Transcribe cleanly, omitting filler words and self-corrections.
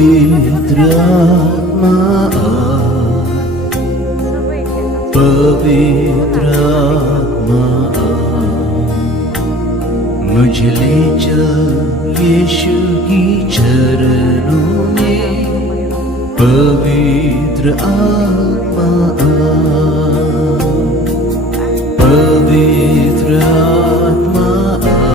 पवित्र आत्मा पवित्र आत्मा मुझे ले चल यीशु की चरणों में पवित्र आत्मा पवित्र